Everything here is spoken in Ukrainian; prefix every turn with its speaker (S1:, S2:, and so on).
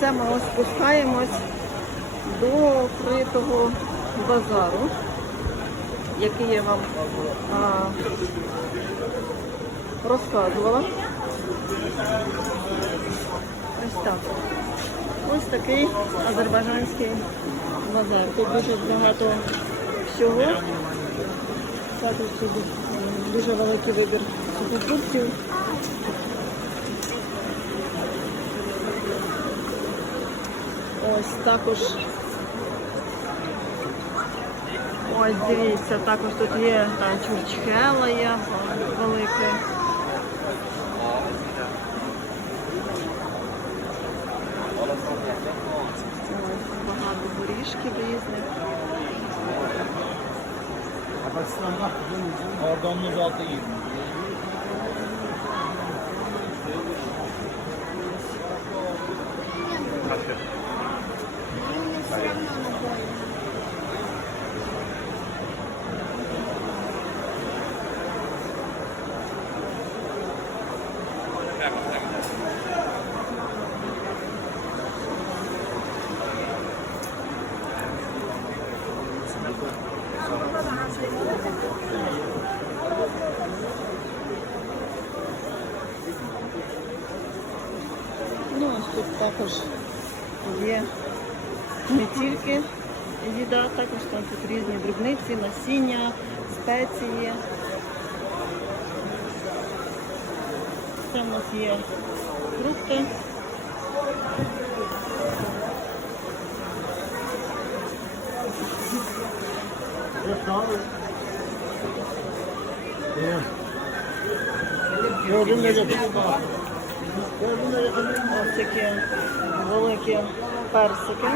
S1: це ми ось спускаємось до критого базару, який я вам а, розказувала. Ось так. Ось такий азербайджанський базар. Тут дуже багато всього. Також дуже великий вибір продуктів. Ось також. Ось дивіться, також тут є та чурчхела є велике. Багато горішків різних.
S2: Oradan 106 20.
S1: Ну, ось тут також є не тільки їда, також там тут різні дрібниці, насіння, спеції. Це в нас є фрукти. Ось такі великі персики.